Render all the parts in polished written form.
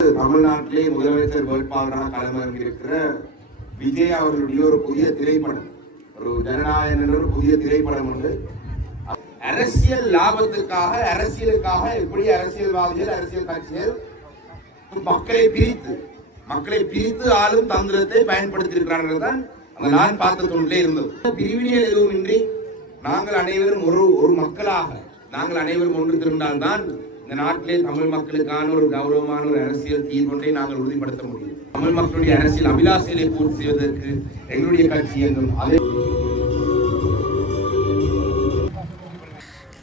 தமிழ்நாட்டிலே முதலமைச்சர் வேட்பாளராக களமிறங்கியிருக்கிற விஜய் அவர்களுடைய ஒரு புதிய திரைப்படம், ஒரு ஜனநாயகன் ஒரு புதிய திரைப்படம் உண்டு. அரசியல் லாபத்துக்காக, அரசியலுக்காக எப்படி அரசியல்வாதிகள், அரசியல் கட்சிகள் மக்களை பிரித்து ஆளும் தந்திரத்தை பயன்படுத்தியிருக்கிறார்கள் தான் அந்த நான் பார்த்த தொண்டிலே இருந்தது. பிரிவினைகள் எதுவும் இன்றி நாங்கள் அனைவரும் ஒரு மக்களாக நாங்கள் அனைவரும் ஒன்று திரண்டால்தான் இந்த நாட்டிலே தமிழ் மக்களுக்கான ஒரு கௌரவமான ஒரு அரசியல் தீர்வொன்றை நாங்கள் உறுதிப்படுத்த முடியும். தமிழ் மக்களுடைய அரசியல் அபிலாஷைகளை பூர்த்தி செய்வதற்கு எங்களுடைய கட்சி என்றும் அதே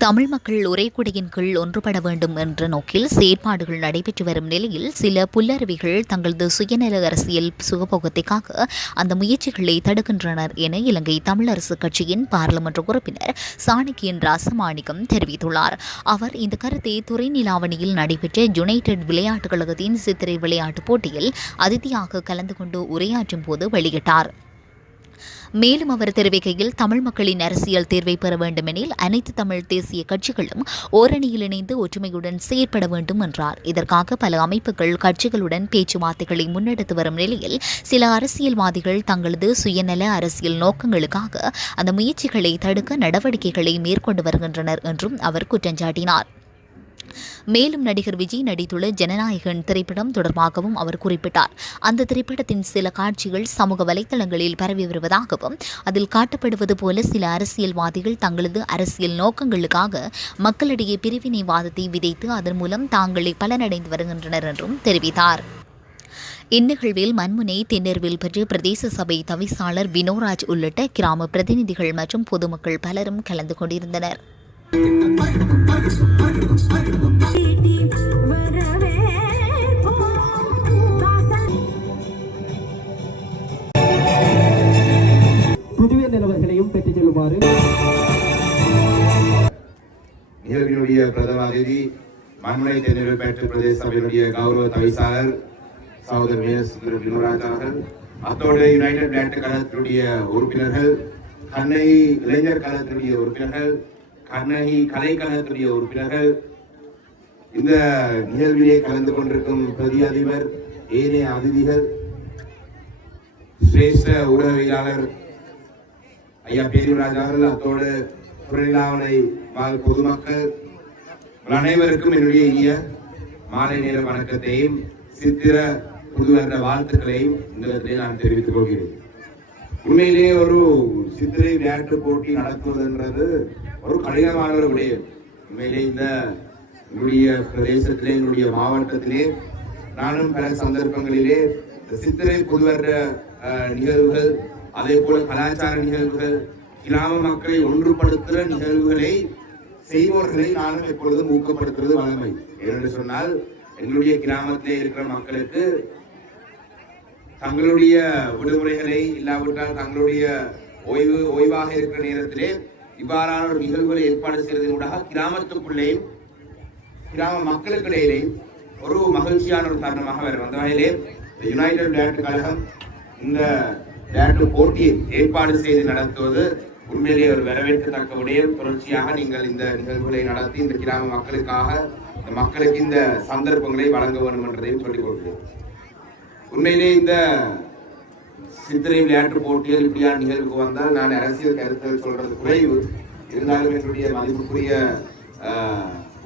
தமிழ் மக்கள் ஒரே குடையின் கீழ் ஒன்றுபட வேண்டும் என்ற நோக்கில் செயற்பாடுகள் நடைபெற்று வரும் நிலையில் சில புல்லருவிகள் தங்களது சுயநல அரசியல் சுகபோகத்திற்காக அந்த முயற்சிகளை தடுக்கின்றனர் என இலங்கை தமிழரசு கட்சியின் பாராளுமன்ற உறுப்பினர் சாணக்கியன் ராசமாணிக்கம் தெரிவித்துள்ளார். அவர் இந்த கருத்தை துறைநிலாவணியில் நடைபெற்ற யுனைடெட் விளையாட்டுக் கழகத்தின் சித்திரை விளையாட்டுப் போட்டியில் அதிதியாக கலந்து கொண்டு உரையாற்றும் போது வெளியிட்டார். மேலும் அவர் தெரிவிக்கையில் தமிழ் மக்களின் அரசியல் தேர்வை பெற வேண்டுமெனில் அனைத்து தமிழ் தேசிய கட்சிகளும் ஓரணியில் இணைந்து ஒற்றுமையுடன் செயற்பட வேண்டும் என்றார். இதற்காக பல அமைப்புகள் கட்சிகளுடன் பேச்சுவார்த்தைகளை முன்னெடுத்து வரும் நிலையில் சில அரசியல்வாதிகள் தங்களது சுயநல அரசியல் நோக்கங்களுக்காக அந்த முயற்சிகளை தடுக்க நடவடிக்கைகளை மேற்கொண்டு வருகின்றனர் என்றும் அவர் குற்றஞ்சாட்டினார். மேலும் நடிகர் விஜய் நடித்துள்ள ஜனநாயகன் திரைப்படம் தொடர்பாகவும் அவர் குறிப்பிட்டார். அந்த திரைப்படத்தின் சில காட்சிகள் சமூக வலைதளங்களில் பரவி வருவதாகவும் அதில் காட்டப்படுவது போல சில அரசியல்வாதிகள் தங்களது அரசியல் நோக்கங்களுக்காக மக்களிடையே பிரிவினைவாதத்தை விதைத்து அதன் மூலம் தாங்களே பலனடைந்து வருகின்றனர் என்றும் தெரிவித்தார். இந்நிகழ்வில் மண்முனை தென்னர்வில் பற்றிய பிரதேச சபை தவிசாளர் வினோராஜ் உள்ளிட்ட கிராம பிரதிநிதிகள் மற்றும் பொதுமக்கள் பலரும் கலந்து கொண்டிருந்தனர். புதிய நிலவர்களையும் பெற்றுச் செல்லுமாறு நிகழ்வினுடைய பிரதம அதிதி மண்முனை தென்னர்வில் பெற்ற பிரதேச சபையினுடைய கௌரவ தவிசாளர் சகோதரர் வினோராஜ் அவர்கள், அத்தோடு யுனைடெட் விளையாட்டு கழகத்தினுடைய உறுப்பினர்கள், கண்ணகி இளைஞர் கழகத்தினுடைய உறுப்பினர்கள், கண்ணகி கலைக்கழகத்துடைய உறுப்பினர்கள், இந்த நிகழ்விலே கலந்து கொண்டிருக்கும் பிரதி அதிபர், ஏனைய அதிதிகள், சிரேஷ்ட ஊடகவியலாளர் ஐயா பேரிராஜ் அவர்கள், அத்தோடு துறைநிலாவணை வாழ் பொதுமக்கள் அனைவருக்கும் என்னுடைய இனிய மாலை நேர வணக்கத்தையும் சித்திர புதுவருட வாழ்த்துக்களையும் இந்த இடத்திலே நான் தெரிவித்துக் கொள்கிறேன். உண்மையிலேயே ஒரு சித்திரை விளையாட்டு போட்டி நடத்துவதுன்றது ஒரு கடினமான ஒரு விடயம். உண்மையிலே இந்த என்னுடைய பிரதேசத்திலே, என்னுடைய மாவட்டத்திலே நானும் பல சந்தர்ப்பங்களிலே சித்திரை புதுவருட நிகழ்வுகள், அதே போல கலாச்சார நிகழ்வுகள், கிராம மக்களை ஒன்றுபடுத்துகிற நிகழ்வுகளை செய்வோர்களை நானும் எப்பொழுதும் ஊக்கப்படுத்துவது வழமை. ஏனென்று சொன்னால் எங்களுடைய கிராமத்திலே இருக்கிற மக்களுக்கு தங்களுடைய விடுமுறைகளை இல்லாவிட்டால் தங்களுடைய ஓய்வாக இருக்கிற நேரத்திலே இவ்வாறான ஒரு நிகழ்வுகளை ஏற்பாடு செய்வதனூடாக கிராமத்துக்குள்ளேயும் கிராம மக்களுக்கிடையிலே ஒரு மகிழ்ச்சியான ஒரு தருணமாக வரும். அந்த வகையிலே யுனைடெட் விளையாட்டுக் கழகம் இந்த விளையாட்டு போட்டியை ஏற்பாடு செய்து நடத்துவது உண்மையிலேயே ஒரு வரவேற்கத்தக்க விடயம். தொடர்ச்சியாக நீங்கள் இந்த நிகழ்வுகளை நடத்தி இந்த கிராம மக்களுக்காக, இந்த மக்களுக்கு இந்த சந்தர்ப்பங்களை வழங்க வேண்டும் என்றதையும் சொல்லிக் கொடுக்கிறேன். உண்மையிலே இந்த சித்திரை விளையாட்டு போட்டிகள் இப்படியான நிகழ்வுக்கு வந்தால் நான் அரசியல் கருத்துகள் சொல்றது குறைவு. இருந்தாலும் என்னுடைய மதிப்புக்குரிய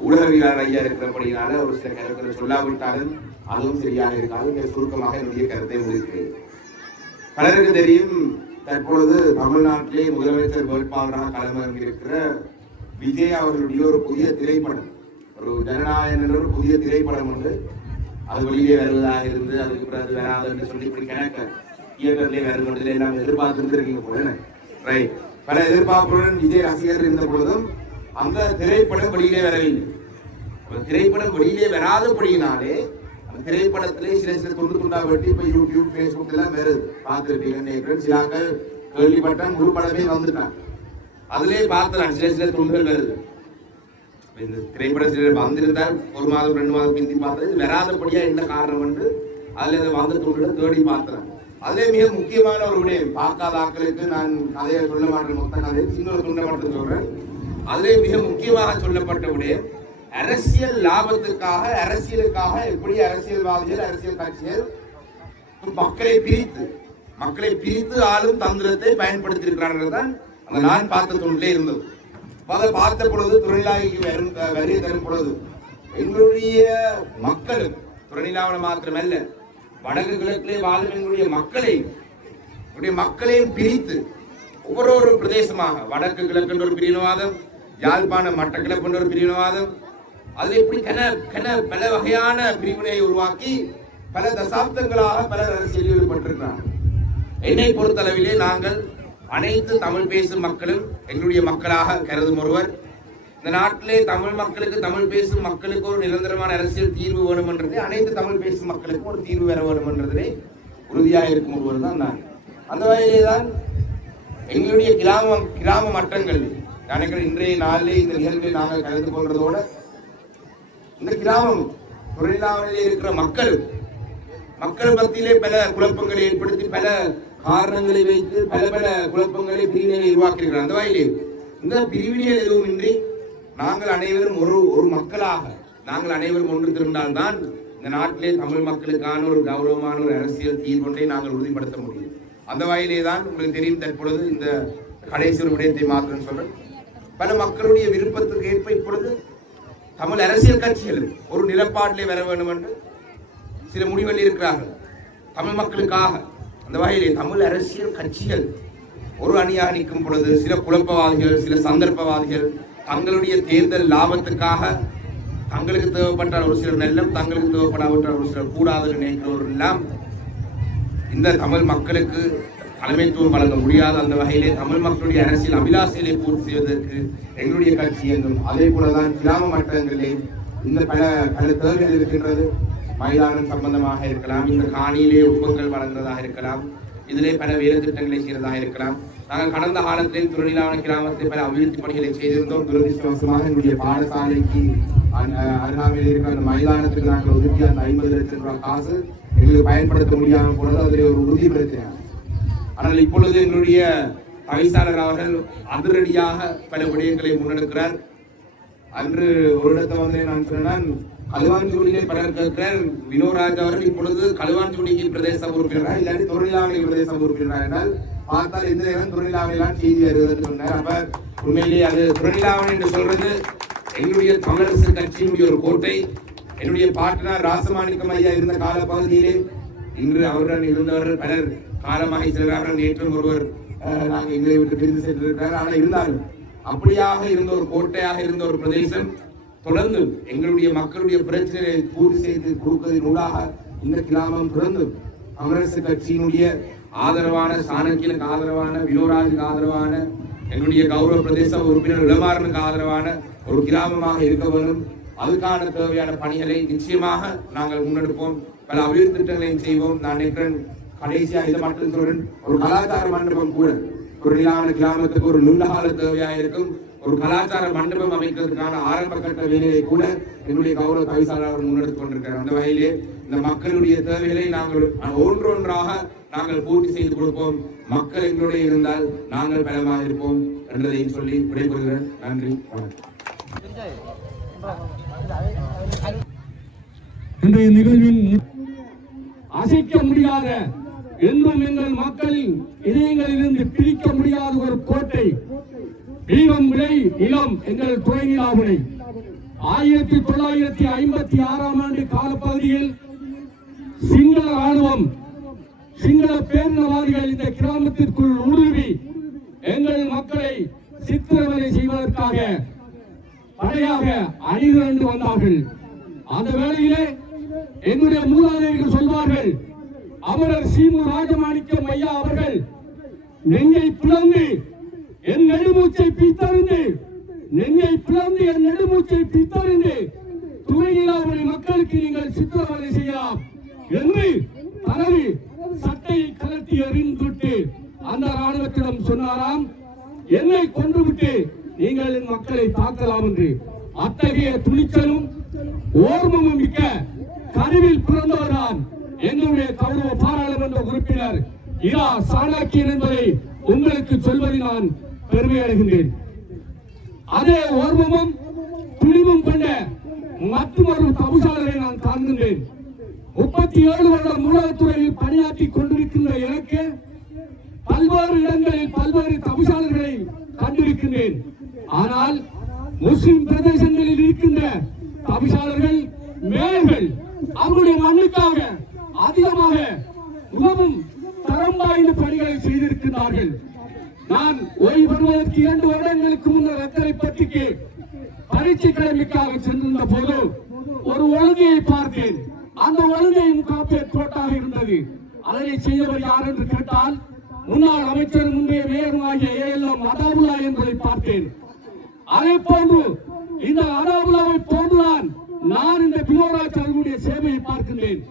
ஊடகவியலாளர் ஐயா இருக்கிறபடினால ஒரு சில கருத்துக்களை சொல்லாவிட்டாலும் அதுவும் சரியாக இருக்காது. சுருக்கமாக என்னுடைய கருத்தை முடிக்கிறேன். பலருக்கு தெரியும், தற்பொழுது தமிழ்நாட்டிலே முதலமைச்சர் வேட்பாளராக களமிறங்கியிருக்கிற விஜய் அவர்களுடைய ஒரு புதிய திரைப்படம், ஒரு ஜனநாயகன் ஒரு புதிய திரைப்படம் உண்டு. அது வெளியே வருவதாக இருந்து அதுக்கு பிறகு வராது என்று சொல்லி இப்படி கிடக்க இயக்கத்திலே வருவதில் எல்லாம் எதிர்பார்த்து இருந்திருக்கீங்க போல. ரைட், பல எதிர்பார்ப்புடன் விஜய் ரசிகர் இருந்த பொழுதும் அந்த திரைப்படம் வெளியிலே வரவில்லை. திரைப்படம் வெளியிலே வராதபடியினாலே அந்த திரைப்படத்திலே சில துண்டு துண்டா வெட்டி இப்ப யூடியூப், பேஸ்புக் எல்லாம் வருது, பார்த்துருப்பீங்க. சிலாக்கள் கேள்விப்பட்டான், முழு படமே வந்துட்டான், அதிலே பார்த்துலாம் சில துண்டுகள் வருது. இந்த திரைப்படம் வந்திருந்தால் ஒரு மாதம் 2 மாதம் பிந்தி பார்த்தது வராதபடியா என்ன காரணம் என்று அதுல வந்த துண்டுகளை தேடி பார்த்துறேன். அதிலே மிக முக்கியமான ஒரு விடயம், பார்க்காத ஆட்களுக்கு நான் கதையை சொல்ல மாட்டேன், மொத்த கதையை சின்ன துண்டை மட்டும் சொல்றேன். அதிலே மிக முக்கியமாக சொல்லப்பட்ட விடயம், அரசியல் லாபத்துக்காக அரசியலுக்காக எப்படி அரசியல்வாதிகள் அரசியல் கட்சிகள் மக்களை பிரித்து ஆளும் தந்திரத்தை பயன்படுத்தி இருக்கிறார்கள் தான் அந்த நான் பார்த்த துணிலே இருந்தது. அதை பார்த்த பொழுது துணைநிலாவிக்கு வருகை தரும் பொழுது எங்களுடைய மக்களும் துணைநிலாவில் மாத்திரமல்ல வடக்கு கிழக்கிலே வாழும் எங்களுடைய மக்களையும் பிரித்து ஒவ்வொரு பிரதேசமாக வடக்கு கிழக்கு ஒரு பிரிவினவாதம், யாழ்ப்பாணம் மட்டக்கிழப்பு ஒரு பிரிவினவாதம், அதில் இப்படி பல வகையான பிரிவினையை உருவாக்கி பல தசாப்தங்களாக பலர் அரசியலில் ஈடுபட்டிருக்கிறார்கள். என்னை பொறுத்தளவிலே நாங்கள் அனைத்து தமிழ் பேசும் மக்களும் எங்களுடைய மக்களாக கருதும் ஒருவர். இந்த நாட்டிலே தமிழ் மக்களுக்கு, தமிழ் பேசும் மக்களுக்கு ஒரு நிரந்தரமான அரசியல் தீர்வு வேணும் என்றதே, அனைத்து தமிழ் பேசும் மக்களுக்கும் ஒரு தீர்வு வர வேண்டும் என்றதிலே உறுதியாக இருக்கும் ஒருவர் தான் நான். அந்த வகையிலே தான் எங்களுடைய கிராம மட்டங்கள் நினைக்கிற இன்றைய நாளிலே இந்த நிகழ்வில் நாங்கள் கலந்து கொள்றதோடு இந்த கிராமம் துணைநிலாவிலே இருக்கிற மக்கள் மத்தியிலே பல குழப்பங்களை ஏற்படுத்தி பல காரணங்களை வைத்து பல குழப்பங்களை பிரிவினைகளை உருவாக்குகிறார். அந்த வகையிலே இந்த பிரிவினைகள் எதுவும் இன்றி நாங்கள் அனைவரும் ஒரு மக்களாக நாங்கள் அனைவரும் ஒன்று திரண்டால்தான் இந்த நாட்டிலே தமிழ் மக்களுக்கான ஒரு கௌரவமான ஒரு அரசியல் தீர்வொன்றை நாங்கள் உறுதிப்படுத்த முடியும். அந்த வகையிலே தான் உங்களுக்கு தெரியும், தற்பொழுது இந்த கடைசி ஒரு விடயத்தை மாத்திரம் சொல்றேன். பல மக்களுடைய விருப்பத்துக்கு ஏற்ப இப்பொழுது தமிழ் அரசியல் கட்சிகள் ஒரு நிலப்பாட்டிலே வர வேண்டும் என்று சில முடிவுகள் இருக்கிறார்கள் தமிழ் மக்களுக்காக. அந்த வகையிலே தமிழ் அரசியல் கட்சிகள் ஒரு அணியாக நிற்கும் பொழுது சில குழப்பவாதிகள், சில சந்தர்ப்பவாதிகள் தங்களுடைய தேர்தல் லாபத்துக்காக தங்களுக்கு தேவைப்பட்டால் ஒரு சிலர் நல்லம், தங்களுக்கு தேவைப்படாவிட்டால் ஒரு சிலர் கூடாது நினைக்கிறவர்கள் எல்லாம் இந்த தமிழ் மக்களுக்கு தலைமைத்துவம் வழங்க முடியாது. அந்த வகையிலே தமிழ் மக்களுடைய அரசியல் அபிலாசைகளை பூர்த்தி செய்வதற்கு எங்களுடைய கட்சி என்றும் அதே போலதான் கிராம மட்டங்களிலே இந்த பல தேவைகள் இருக்கின்றது. மைதானம் சம்பந்தமாக இருக்கலாம், இந்த காணியிலே ஒப்பங்கள் வழங்குவதாக இருக்கலாம், இதிலே பல வேலை திட்டங்களை செய்வதாக இருக்கலாம். நாங்கள் கடந்த காலத்தில் துணைநிலாவன கிராமத்தில் பல அபிவிருத்தி பணிகளை செய்திருந்தோம். துரதிருஷ்டவசமாக எங்களுடைய பாடசாலைக்கு அருகாமையில் இருக்கிற அந்த மைதானத்துக்கு நாங்கள் ஒதுக்கி அந்த 50 லட்சம் ரூபாய் காசு எங்களுக்கு பயன்படுத்த முடியாமல் போனது அதில் ஒரு உறுதிப்படுத்தினார். ஆனால் இப்பொழுது எங்களுடைய தவிசாளர் அவர்கள் அதிரடியாக பல விடயங்களை முன்னெடுக்கிறார். அன்று ஒரு இடத்தை வந்து நான் சொன்னேன், களுவாஞ்சுடியிலே பலர் கேட்கிறார், வினோராஜ் அவர்கள் இப்பொழுது களுவாஞ்சுடிக்கு பிரதேச உறுப்பினராக இல்லாட்டி துணைநிலாவணி பிரதேச உறுப்பினராக என்றால் பார்த்தால் எந்த நேரம் துணைநிலாவணிலாம் செய்தி வருவதுன்னு சொன்னார். அப்ப உண்மையிலேயே அது துணைநிலாவணி என்று சொல்றது எங்களுடைய தமிழரசு கட்சியினுடைய ஒரு கோட்டை. என்னுடைய பாட்டனார் ராசமாணிக்கம் ஐயா இருந்த கால பகுதியிலே இன்று அவருடன் இருந்தவர்கள் பலர் காலமாகி செல்கிறார்கள். நேற்றும் ஒருவர் நாங்கள் எங்களை விட்டு பிரிந்து சென்றிருக்கிறார். ஆனால் இருந்தாலும் அப்படியாக இருந்த ஒரு கோட்டையாக இருந்த ஒரு பிரதேசம் தொடர்ந்து எங்களுடைய மக்களுடைய பிரச்சனையை பூர்த்தி செய்து கொடுப்பதன் ஊடாக இந்த கிராமம் தொடர்ந்து தமிழரசு கட்சியினுடைய ஆதரவான, சாணக்கியனுக்கு ஆதரவான, வினோராஜுக்கு ஆதரவான, எங்களுடைய கௌரவ பிரதேச உறுப்பினர் இளமாறனுக்கு ஆதரவான ஒரு கிராமமாக இருக்க வேண்டும். அதுக்கான தேவையான பணிகளை நிச்சயமாக நாங்கள் முன்னெடுப்போம். பல அபிவிருத்தி திட்டங்களையும் செய்வோம். நான் நினைக்கிறேன் கடைசியாக இதை மட்டும் சொல்றேன், ஒரு கலாச்சார மண்டபம் கூட துணைநிலாவன கிராமத்துக்கு ஒரு நீண்டகால தேவையாக இருக்கும். ஒரு கலாச்சார மண்டபம் அமைக்கிறதுக்கான ஆரம்ப கட்ட வேலையை கூட என்னுடைய கௌரவ தவிசாளர் முன்னெடுத்துக் கொண்டிருக்கிறார். அந்த வகையிலே இந்த மக்களுடைய தேவைகளை நாங்கள் ஒன்றொன்றாக நாங்கள் பூர்த்தி செய்து கொடுப்போம். மக்கள் எங்களுடைய இருந்தால் நாங்கள் பலமாக இருப்போம் என்றதை சொல்லி விடைபெறுகிறேன். நன்றி, வணக்கம். இன்றைய நிகழ்வின் அசைக்க முடியாத, என்றும் எங்கள் மக்களின் இதயங்களிலிருந்து பிரிக்க முடியாத ஒரு கோட்டை, வீரம் விளை நிலம் எங்கள் துணைநிலாவினை. 1956 ஆண்டு காலப்பகுதியில் சிங்கள ராணுவம், சிங்கள பேரினவாதிகள் இந்த கிராமத்திற்குள் ஊடுருவி எங்கள் மக்களை சித்திரவதை செய்வதற்காக படையாக அணிதிரண்டு வந்தார்கள். அந்த வேளையிலே என்னுடைய மூதாதையர்கள் சொல்வார்கள், அமரர் சீமு ராஜமாணிக்கம் ஐயா அவர்கள் நெஞ்சை பிளந்து என் நெடுமூச்சை பித்தறிந்து, நெஞ்சை பிளந்து என் நெடுமூச்சை பித்தறிந்து துணைநிலாவணி மக்களுக்கு நீங்கள் சித்திரவதை செய்யலாம் என்று தனது சட்டையை கலட்டி எறிந்துவிட்டு அந்த ராணுவத்திடம் சொன்னாராம், என்னை கொன்றுவிட்டு நீங்கள் என் மக்களை தாக்கலாம் என்று. அத்தகைய துணிச்சலும் ஓர்மமும் மிக்க கருவில் பிறந்தவர்தான் எங்களுடைய கௌரவ பாராளுமன்ற உறுப்பினர் இரா சாணக்கியன் என்பதை உங்களுக்கு சொல்வதில் நான் பெருமை அடைகின்றேன். அதே ஓர்மமும் துணிவும் கொண்ட மற்றொரு தவிசாளரை நான் காண்கின்றேன். 37 வருடம் ஊடகத்துறையில் பணியாற்றி கொண்டிருக்கின்ற எனக்கு பல்வேறு இடங்களில் பல்வேறு தவிசாளர்களை கண்டிருக்கின்றேன். ஆனால் முஸ்லிம் பிரதேசங்களில் இருக்கின்ற தவிசாளர்கள் மேயர்கள் அவருடைய மண்ணுக்காக அதிகமாக உதவும் தரம் வாய்ந்த பணிகளை செய்திருக்கிறார்கள். நான் ஓய்வு பெறுவதற்கு 2 வருடங்களுக்கு முன்னர் அக்கறை பற்றிக்கு பரீட்சை கடமைக்காக சென்றிருந்த போது ஒரு ஒழுங்கையை பார்த்தேன். அந்த ஒழுங்கையும் காப்பீட் கோட்டாக இருந்தது. அதனை செய்தவர் யார் என்று கேட்டால் முன்னாள் அமைச்சர் முந்தைய மேயருமாகிய ஏஎல்எம் அதாபுல்லா என்பதை பார்த்தேன். அதே போன்று இந்த அதாபுல்லாவை போன்றுதான் நான் இந்த பினோராஜ் அவர்களுடைய சேவையை பார்க்கின்றேன்.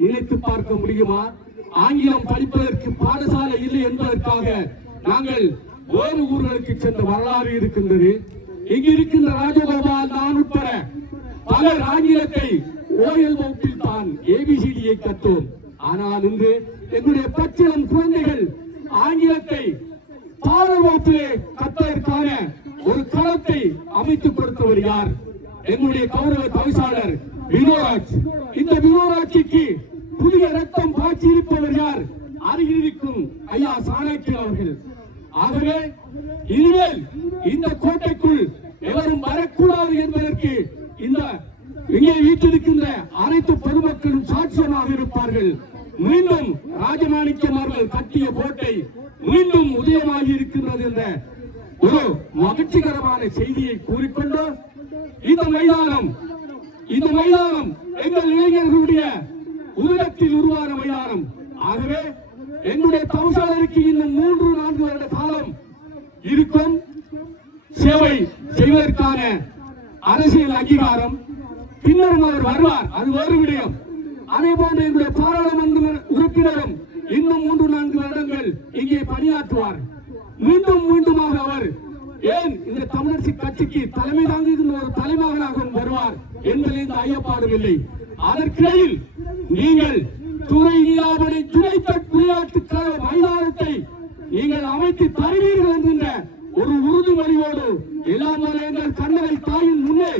நினைத்து பார்க்க முடியுமா? ஆங்கிலம் படிப்பதற்கு பாடசாலை இல்லை என்பதற்காக நாங்கள் வேறு ஊர்களுக்கு சென்ற வரலாறு இருக்கின்றது. இங்கு இருக்கின்ற ராஜகோபால் நான் உட்பட பலர் ஆங்கிலத்தை ஓயல் வகுப்பில் தான் ஏபிசிடியை கற்றோம். ஆனால் இன்று எங்களுடைய பச்சிளம் குழந்தைகள் ஆங்கிலத்தை பாடல் வகுப்பிலே கற்பதற்கான ஒரு களத்தை அமைத்துக் கொடுத்தவர் யார்? எங்களுடைய கௌரவ தவிசாளர் வினோராஜ். இந்த வினோராட்சிக்கு புதிய ரத்தம் பாய்ச்சி இருப்பவர் யார்? அருகில் இருக்கும் ஐயா சாணக்கியன் அவர்கள். ஆகவே இனிமேல் இந்த கோட்டைக்குள் எவரும் வரக்கூடாது என்பதற்கு இந்த இங்கே வீட்டிருக்கின்ற அனைத்து பொதுமக்களும் சாட்சியமாக இருப்பார்கள். மீண்டும் ராஜமாணிக்கம் அவர்கள் கட்டிய கோட்டை மீண்டும் உதயமாகி இருக்கின்றது என்ற ஒரு மகிழ்ச்சிகரமான செய்தியை கூறிக்கொண்டு இந்த மைதானம் எங்கள் இளைஞர்களுடைய உருவத்தில் உருவான மைதானம். ஆகவே எங்களுடைய தவிசாளருக்கு இன்னும் 3-4 வருட காலம் இருக்கும். சேவை செய்வதற்கான அரசியல் அங்கீகாரம் பின்னரும் அவர் வருவார், அது வேறு விடயம். அதே போன்று எங்களுடைய பாராளுமன்ற உறுப்பினரும் இன்னும் 3-4 வருடங்கள் இங்கே பணியாற்றுவார். மீண்டுமாக அவர் ஏன் இந்த தமிழரசு கட்சிக்கு தலைமை தாங்குகின்ற ஒரு தலைமகனாகவும் வருவார் என்பதில் இந்த ஐயப்பாடும் இல்லை. அதற்கிடையில் நீங்கள் துறை இல்லாமலை துணைத்தட் விளையாட்டு கழக மைதானத்தை நீங்கள் அமைத்து தருவீர்கள் என்கின்ற ஒரு உறுதிமொழியோடு எல்லாம் எங்கள் கண்ணனை தாயின் முன்னே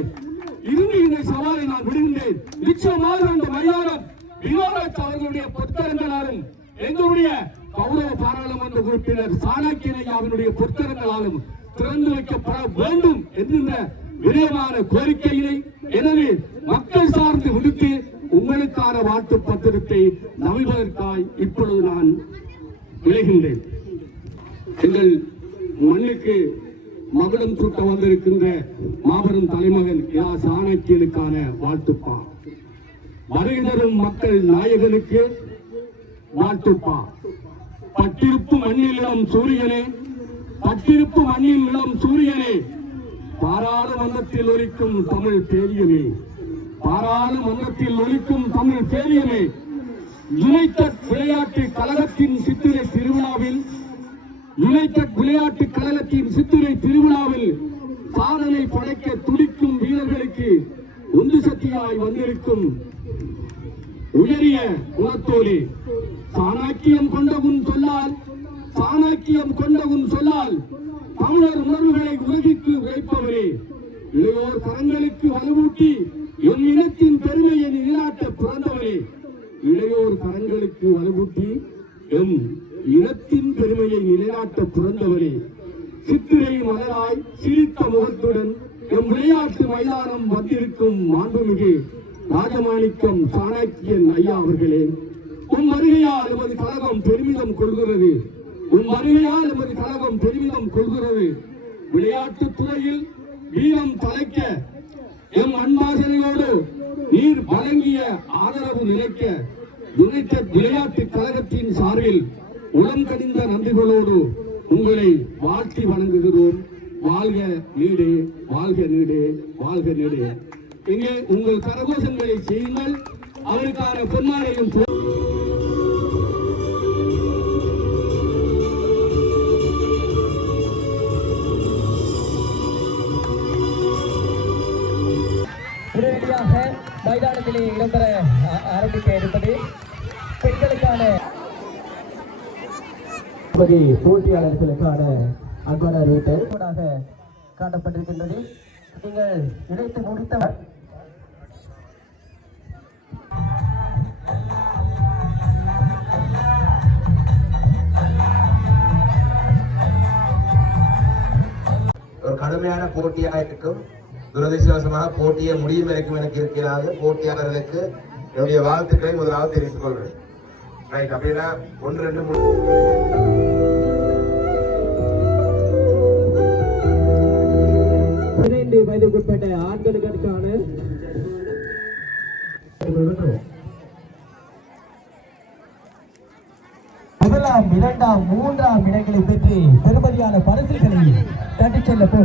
இருந்து இந்த சவாலை நான் விடுகின்றேன். நிச்சயமாக அந்த மைதானம் வினோராஜ் அவர்களுடைய பொற்கரங்களாலும் எங்களுடைய கௌரவ பாராளுமன்ற உறுப்பினர் சாணக்கியன் ஐயாவினுடைய பொற்கரங்களாலும் திறந்து வைக்கப்பட வேண்டும் என்கின்ற விரைவான கோரிக்கையினை எனவே மக்கள் சார்ந்து விடுத்து உங்களுக்கான வாழ்த்து பத்திரத்தை நவிவதற்காய் இப்பொழுது நான் விளைகின்றேன். எங்கள் மண்ணுக்கு மகுடம் சூட்ட வந்திருக்கின்ற மாபெரும் தலைமகன் யா சாணக்கியனுக்கான வாழ்த்துப்பா. வருகை தரும் மக்கள் நாயகனுக்கு வாழ்த்துப்பா. பட்டிருப்பு மண்ணில் இளம் சூரியனே, பட்டிருப்பு மண்ணில் இளம் சூரியனே, பாராளுமன்றத்தில் ஒலிக்கும் தமிழ் பேரியமே, பாராளுமன்றத்தில் ஒலிக்கும் தமிழ் பேரியமே, யுனைடெட் விளையாட்டு கழகத்தின் சித்திரை திருவிழாவில் யுனைடெட் விளையாட்டு கழகத்தின் சித்திரை திருவிழாவில் சாதனை படைக்க துடிக்கும் வீரர்களுக்கு உந்து சக்தியாய் வந்திருக்கும் உயரிய குணத்தோடு சாணக்கியம் கொண்ட உன் சொல்லால் தமிழர் உணர்வுகளை உலகிற்கு உரைப்பவரே, இளையோர் கரங்களுக்கு வலுவூட்டி என் இனத்தின் பெருமையை நிலைநாட்ட பிறந்தவரே, இளையோர் கரங்களுக்கு வலுவூட்டி எம் இனத்தின் பெருமையை நிலைநாட்ட பிறந்தவரே, சித்திரை மலராய் சிரித்த முகத்துடன் எம் விளையாட்டு மைதானம் வந்திருக்கும் மாண்புமிகு ராஜமாணிக்கம் சாணக்கியன் ஐயா அவர்களே, உம் வருகையால் எமது கழகம் பெருமிதம் கொள்கிறது. விளையாட்டுத் துறையில் வீரம் தலைக்க எம் அன்பாசனையோடு நீர் வழங்கிய ஆதரவு நிலைக்க யுனைடெட் விளையாட்டு கழகத்தின் சார்பில் உளம் கனிந்த நன்றிகளோடு உங்களை வாழ்த்தி வணங்குகிறோம். வாழ்க நீடே, வாழ்க நீடே, வாழ்க நீடே. இங்கே உங்கள் கரகோஷங்களை செய்யுங்கள். அவருக்கான பொன்னாடையும் உடனடியாக மைதானத்திலே இடம்பெற ஆரம்பிக்க இருப்பது பெண்களுக்கான போட்டியாளர்களுக்கான அன்பான அறிவித்தலாக காட்டப்பட்டிருக்கின்றது. நீங்கள் நினைத்து முடித்த கடுமையான போட்டியாக இருக்கும். துரதிருஷ்டவசமாக போட்டியை முடியும் வரைக்கும் எனக்கு இருக்கிறார்கள். போட்டியாளர்களுக்கு என்னுடைய வாழ்த்துக்களை முதலாவது தெரிவித்துக் கொள்கிறேன். ரைட், அப்படின்னா 1, 2, 15 வயதுக்குட்பட்ட ஆண்களுக்கான முதலாம், 2ஆம், 3ஆம் இடங்களை பெற்று பெருமதியான பரிசுகளை தட்டிச் செல்ல